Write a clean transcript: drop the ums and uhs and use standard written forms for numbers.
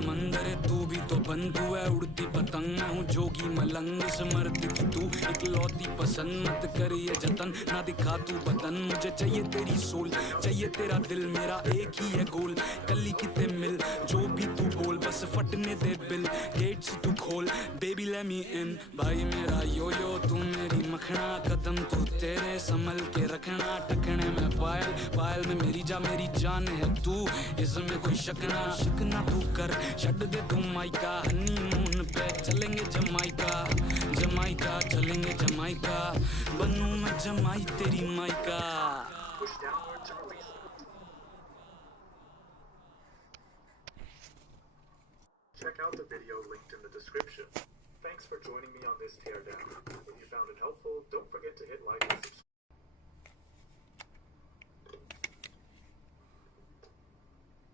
समंदर है तू भी तो बन, तू है उड़ती पतंग, मैं हूँ जोगी मलंग, इस मर्द की तू इकलौती पसंद, मत कर ये जतन ना दिखा तू बदन, मुझे चाहिए तेरी सोल, चाहिए तेरा दिल, मेरा एक ही है गोल, कली किते मिल जो भी तू बोल, बस फटने दे बिल, गेट्स तू खोल, बेबी लेट मी इन, भाई मेरा यो यो तू मेरी मखना, कदम तू तेरे संभल के रखना, टखने में पायल, पायल में मेरी जान है तू, इसमें कोई शक ना तू कर, छड़ दे तू माइका, हनीमून पे चलेंगे जमाइका, जमाइका चलेंगे जमाइका, बनूं मैं जमाई तेरी mica. Push downward to release them. Check out the video linked in the description. Thanks for joining me on this teardown. If you found it helpful, don't forget to hit like and subscribe.